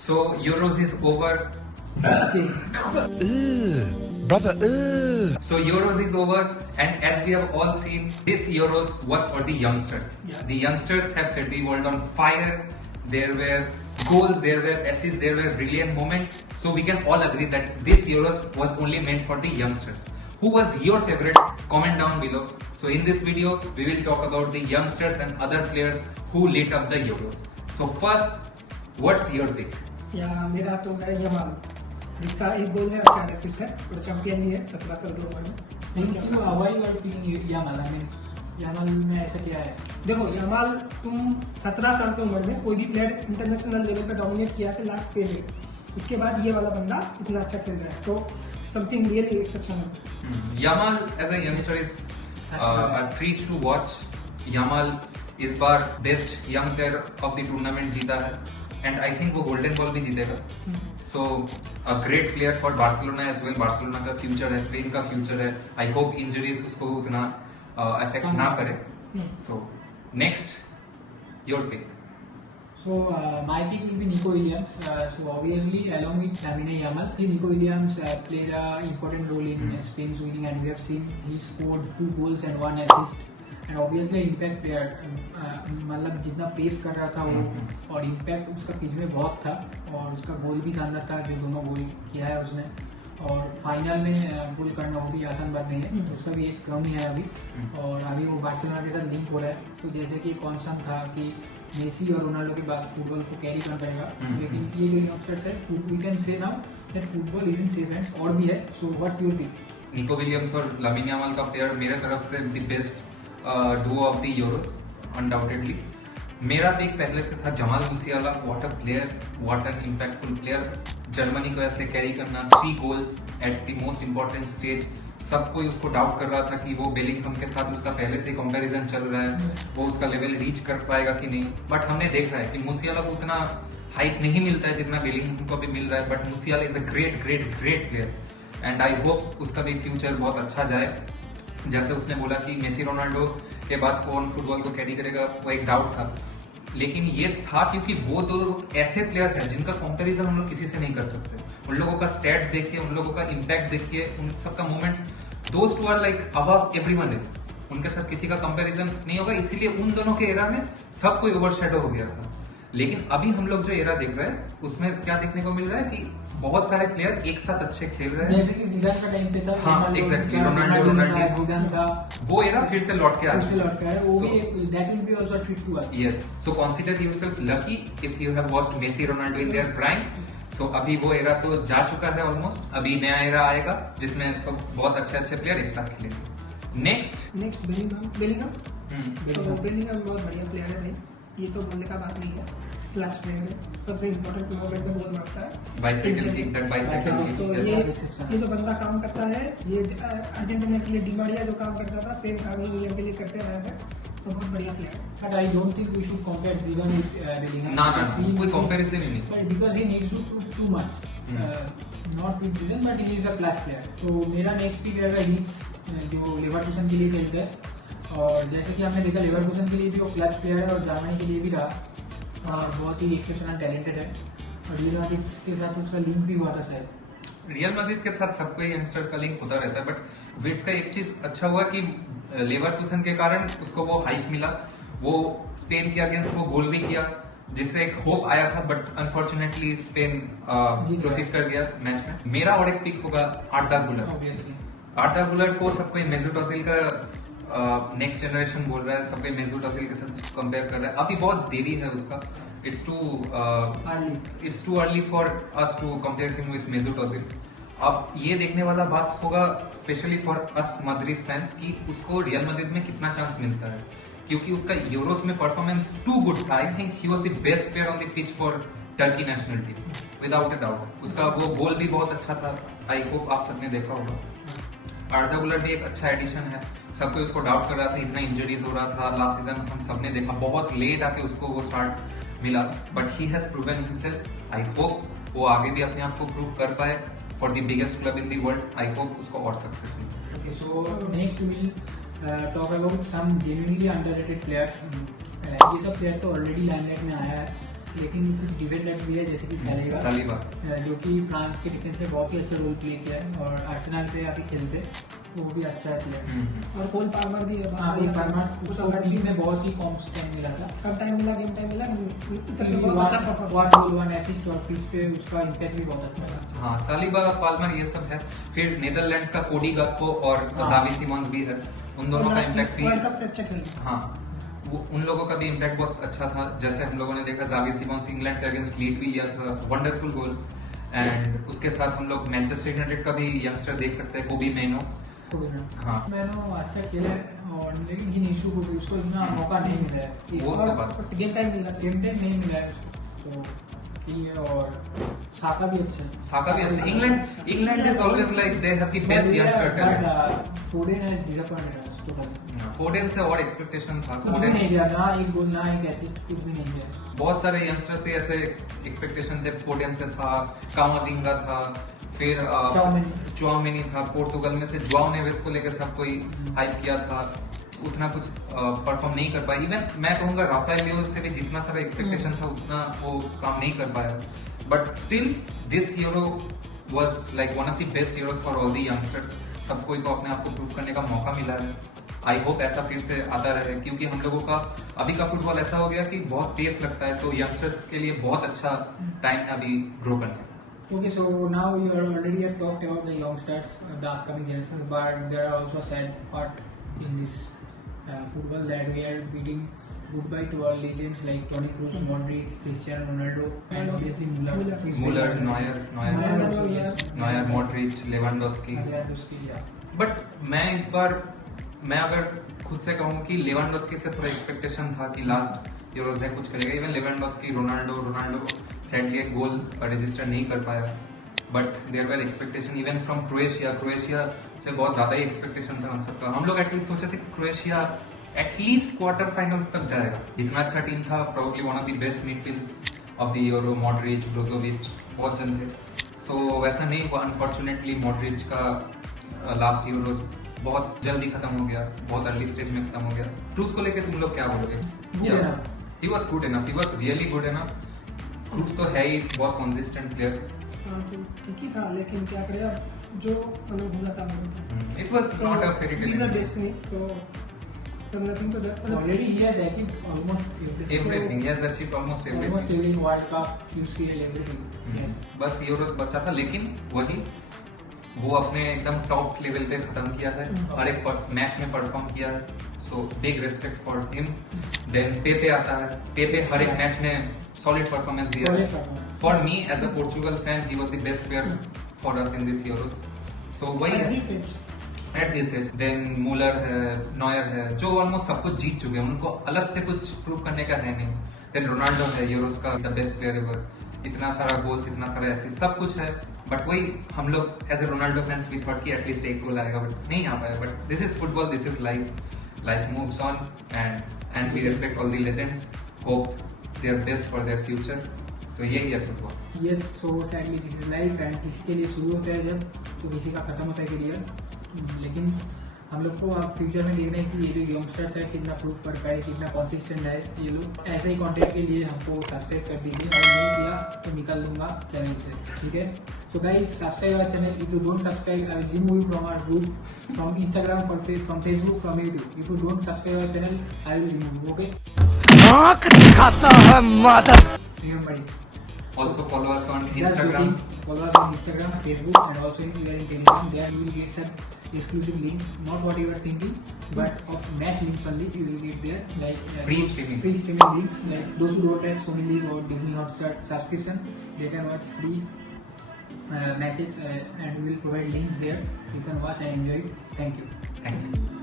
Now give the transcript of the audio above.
So Euros is over. Brother, So Euros is over, and as we have all seen, this Euros was for the youngsters. Yes. The youngsters have set the world on fire. There were goals, there were assists, there were brilliant moments. So we can all agree that this Euros was only meant for the youngsters. Who was your favorite? Comment down below. So in this video, we will talk about the youngsters and other players who lit up the Euros. So first, what's your pick? या मेरा तो है Yamal, जिसका एक गोल है और 4 assist है और चैंपियन भी है 17 साल की उम्र में। Why you are picking Yamal? I mean, Yamal में ऐसा क्या है? देखो यमाल, तुम 17 साल की उम्र में कोई भी प्लेयर इंटरनेशनल लेवल पे डोमिनेट किया है लास्ट पेज में, उसके बाद ये वाला बंदा इतना अच्छा खेल रहा है, तो something really exceptional. Yamal as a youngster is a treat to watch. Yamal इस बार best young player of the tournament जीता है, एंड आई थिंक वो गोल्डन बॉल भी जीतेगा. So a great player for Barcelona as well. Barcelona का future है, Spain का फ्यूचर है. आई होप इंजरीज उसको उतना अफेक्ट ना करे. So next your pick. So my pick will be Nico Williams. So obviously along with Lamine Yamal, Nico Williams played an important role in Spain's winning, and we have seen he scored 2 goals and 1 assist. And obviously impact player, मतलब जितना pace कर रहा था वो, और impact उसका pitch में बहुत था, और उसका गोल भी शानदार था जो दोनों गोल किया है उसने. और फाइनल में गोल करना वो भी आसान बात नहीं है, तो उसका भी एज कम ही है अभी, और अभी वो बार्सिलोना के साथ लिंक हो रहा है. तो जैसे कि कॉन्सर्न था कि मेसी और रोनाल्डो के बाद फुटबॉल को कैरी कर पाएगा, लेकिन ये जो यंगस्टर्स है, we can say now that football is in safe hands, और भी है. So what's your pick? Nico Williams और लामिन यामाल का प्लेयर मेरे तरफ से the best duo of the Euros undoubtedly. मेरा पिक पहले से था Jamal Musiala. What a player, what an impactful player. Germany को ऐसे कैरी करना, 3 goals at the most important stage. सब कोई उसको डाउट कर रहा था कि वो बेलिंगहम के साथ उसका पहले से कंपैरिजन चल रहा है, वो उसका लेवल रीच कर पाएगा कि नहीं. बट हमने देखा है कि मुसियाला को उतना हाइप नहीं मिलता है जितना बेलिंगहम को भी मिल रहा है. But मुसियाला is a great great great player, and I hope उसका भी फ्यूचर बहुत अच्छा जाए. जैसे उसने बोला कि मेसी रोनाल्डो के बाद कौन फुटबॉल को कैरी करेगा, वो एक डाउट था, लेकिन ये था क्योंकि वो 2 ऐसे प्लेयर हैं जिनका कंपैरिजन हम लोग किसी से नहीं कर सकते. उन लोगों का स्टैट्स देखिए, उन लोगों का इम्पैक्ट देखिए, उन सबका moments, those two are like above everyone else. उनके साथ किसी का कंपैरिजन नहीं होगा, इसीलिए उन दोनों के एरा में सब कोई ओवरशैडो हो गया था. लेकिन अभी हम लोग जो एरा देख रहे हैं उसमें क्या देखने को मिल रहा है कि बहुत सारे प्लेयर एक साथ अच्छे खेल रहे हैं. जैसे कि जिदान का टाइम पे था. हाँ, एग्जैक्टली. रोनाल्डो जिदान था, वो एरा फिर से लौट के आ रहा है. वो भी that will be also a treat to us. Yes. So consider yourself lucky if you have watched Messi Ronaldo in their prime. So अभी वो एरा तो जा चुका है ऑलमोस्ट. अभी नया एरा आएगा जिसमें सब बहुत अच्छे अच्छे प्लेयर एक साथ खेलेंगे. नेक्स्ट बेलिंगहम बहुत बढ़िया प्लेयर है भाई, ये तो बोलने का बात नहीं है. क्लास प्लेयर है, सबसे इम्पोर्टेंट मोमेंट में गोल मारता है. Bicycle kick, that bicycle kick. तो ये जो बंदा काम करता है, ये अर्जेंटीना के लिए डिमारिया जो काम करता था, सेम काम ही विलियम के लिए करते रहे थे. तो बहुत बढ़िया प्लेयर है. But I don't think we should compare Zidane with Bellingham. ना कोई कंपैरिजन ही नहीं. But because he needs to prove too much. Not with Zidane, but he is a class player. तो मेरा नेक्स्ट पिक रहेगा reach, जो Leverkusen के लिए खेलते हैं. और जैसे कि हमने देखा लेवरकुसन के लिए भी वो क्लच प्लेयर है, और जर्मनी के लिए भी रहा, और बहुत ही एक्सेप्शनल टैलेंटेड है. और रियल मैड्रिड के साथ उसका लिंक भी हुआ था शायद. रियल मैड्रिड के साथ सबको यंगस्टर का लिंक होता रहता है. बट विट्स का एक चीज अच्छा हुआ कि लेवरकुसन के कारण उसको वो हाइप मिला. वो स्पेन के अगेंस्ट वो गोल भी किया, जिससे एक होप आया था. बट अनफॉर्चुनेटली स्पेन प्रोसीड कर गया मैच में. मेरा और एक पिक होगा आर्दा गुलर. आर्दा गुलर को सब कोई मेसूट ओजिल का नेक्स्ट जनरेशन बोल रहा है, सब कोई मेसूट ओजिल के साथ उसको कंपेयर कर रहा है. अभी बहुत देरी है उसका. It's too early for us to compare him with Mesut Ozil. अब ये देखने वाला बात होगा specially for us Madrid fans कि उसको रियल मैड्रिड में कितना चांस मिलता है, क्योंकि उसका यूरोस में परफॉर्मेंस टू गुड था. I think he was the best player on the pitch for Turkey national team without a doubt. उसका वो गोल भी बहुत अच्छा था. आई होप आप सबने देखा होगा. आर्दा गुलर भी एक अच्छा एडिशन है. सब कोई उसको डाउट कर रहा था, इतना इंजरीज हो रहा था लास्ट सीजन. हम सबने देखा बहुत लेट आके उसको वो स्टार्ट मिला, but he has proven himself. I hope वो आगे भी अपने आप को प्रूव कर पाए for the biggest club in the world. I hope उसको और सक्सेस मिले. Okay, so next we will talk about some genuinely underrated players. ये सब प्लेयर तो ऑलरेडी लाइमलाइट में आया है, लेकिन कुछ डिफेंडर्स भी है जैसे कि सालिबा जो कि फ्रांस के डिफेंस में बहुत ही अच्छा रोल प्ले किया है और आर्सेनल पे अभी खेलते वो भी अच्छा है प्लेयर। और कोल पार्मर भी है। हाँ, कोल पार्मर उसको बीच में बहुत ही कम टाइम मिला था। कम टाइम मिला, गेम टाइम मिला, वन असिस्ट और पिच पे उसका इम्पैक्ट भी बहुत अच्छा था। हाँ, सालिबा, पाल्मर ये सब है। फिर नीदरलैंड्स का कोडी गक्पो और जावी सिमोंस भी है, उन दोनों का इम्पैक्ट भी वर्ल्ड कप से अच्छा खेल। हाँ, वो उन लोगों का भी इम्पैक्ट बहुत अच्छा था। जैसे हम लोगों ने देखा जावी सिमोंस इंग्लैंड के अगेंस्ट लीड भी लिया था, वंडरफुल गोल। एंड उसके साथ हम लोग मैनचेस्टर यूनाइटेड का भी यंगस्टर देख सकते हैं, कोबी मेनो। हाँ, मैनो अच्छा खेला है और लेकिन इन इशू को भी उसको इतना मौका नहीं मिला है। वो तो बात, गेम टाइम मिलना चाहिए, गेम टाइम नहीं मिला है उसको, तो ठीक है। और साका भी अच्छा है, साका भी अच्छा। England is always like they have the best youngster talent. Foden has disappointed us totally. Foden से और एक्सपेक्टेशन था, कुछ भी नहीं दिया, ना एक गोल ना एक असिस्ट, कुछ भी नहीं दिया। बहुत सारे यंगस्टर से ऐसे एक्सपेक्टेशन थे। फोडेन से था, कामाविंगा था, फिर चुआमेनी था। पोर्तुगल में से जुआओ नेवेस को लेकर सब कोई हाइप किया था, उतना कुछ परफॉर्म नहीं कर पाया। इवन मैं कहूंगा राफेल लियो से भी जितना सारा एक्सपेक्टेशन था उतना वो काम नहीं कर पाया। But still this euro was like one of the best Euros for all the youngsters. सब कोई को अपने आप को प्रूव करने का मौका मिला है। आई होप ऐसा फिर से आता रहे, क्योंकि हम लोगों का अभी का फुटबॉल ऐसा हो गया कि बहुत तेज लगता है, तो यंगस्टर्स के लिए बहुत अच्छा टाइम है अभी ग्रो करने। Okay, so now you already have talked about the youngsters, the upcoming generations, but there are also sad part in this football that we are bidding goodbye to our legends like Toni Kroos, Modric, Cristiano Ronaldo, and obviously Müller, Neuer, Modric, Lewandowski. Yeah. But मैं अगर खुद से कहूँ कि Lewandowski से थोड़ा expectation था कि लास्ट यूरोज है कुछ करेगा। इवन लेवेंडोस्की, रोनाल्डो सैडली एक गोल रजिस्टर नहीं कर पाया, but there were expectation even from Croatia से बहुत ज्यादा ही एक्सपेक्टेशन था हम सबका। हम लोग एटलीस्ट सोचे थे कि क्रोएशिया एटलीस्ट क्वार्टर फाइनल्स तक जाएगा, इतना अच्छा टीम था। Probably one of the best midfields of the Euro, Modric, Brozovic, बहुत जन थे। सो वैसा नहीं हुआ अनफॉर्चुनेटली। मॉड्रिच का लास्ट यूरोज बहुत जल्दी खत्म हो गया, बहुत अर्ली स्टेज में खत्म हो गया। क्रूज को लेके तुम लोग क्या बोलोगे? He was good enough. He was really good enough. Cruise तो है ही बहुत कंसिस्टेंट प्लेयर। ठीक ही था, लेकिन क्या करें, जो मतलब होना था। It was not a fairy tale. These are destiny. So nothing to that. Already he has achieved almost Everything. He has achieved almost everything. Almost every World Cup, UCL, everything. बस यूरोस बचा था, लेकिन वही वो अपने एकदम top level पे खत्म किया है, हर एक मैच में परफॉर्म किया है। So big respect for him. Then Pepe आता है, पेपे हर एक मैच में सॉलिड परफॉर्मेंस दिया है। For me as a Portugal fan he was the best player for us in this Euros. So वही at this age. Then Muller है, Neuer है, जो ऑलमोस्ट सब कुछ जीत चुके हैं, उनको अलग से कुछ प्रूव करने का है नहीं। देन रोनाल्डो है, यूरोस का द बेस्ट प्लेयर एवर, इतना सारा गोल्स, इतना सारा असिस्ट, सब कुछ है। बट वही हम लोग as a Ronaldo fans we thought कि एटलीस्ट एक गोल आएगा, बट नहीं आ पाया। But this is football, this is life moves on and we respect all the legends, hope their best for their future. So यही है football. Yes, so sadly this is life and किसी के लिए शुरू होता है जब, तो किसी का खत्म होता है करियर। लेकिन हम लोग को अब फ्यूचर में देखना है कि ये जो यंगस्टर्स है कितना प्रूव कर पाए, कितना कंसिस्टेंट है ये लोग। ऐसे ही कंटेंट के लिए हमको सब्सक्राइब कर दीजिए, और नहीं किया तो निकल दूंगा चैनल से, ठीक है। So guys, subscribe our channel. If you don't subscribe, I will remove you from our group, from Instagram, from Facebook, from YouTube. If you don't subscribe our channel, I will remove you, okay? आँख दिखाता है मादर। Remember it. Also follow us on Just Instagram. joking. Follow us on Instagram, Facebook, and also if you are in Telegram, there you will get some exclusive links, not what you are thinking, but of match links only. You will get there, like Free streaming links. Like those who don't have Sony League or Disney Hotstar subscription, they can watch free matches, and we will provide links there. You can watch and enjoy it. Thank you. Thank you.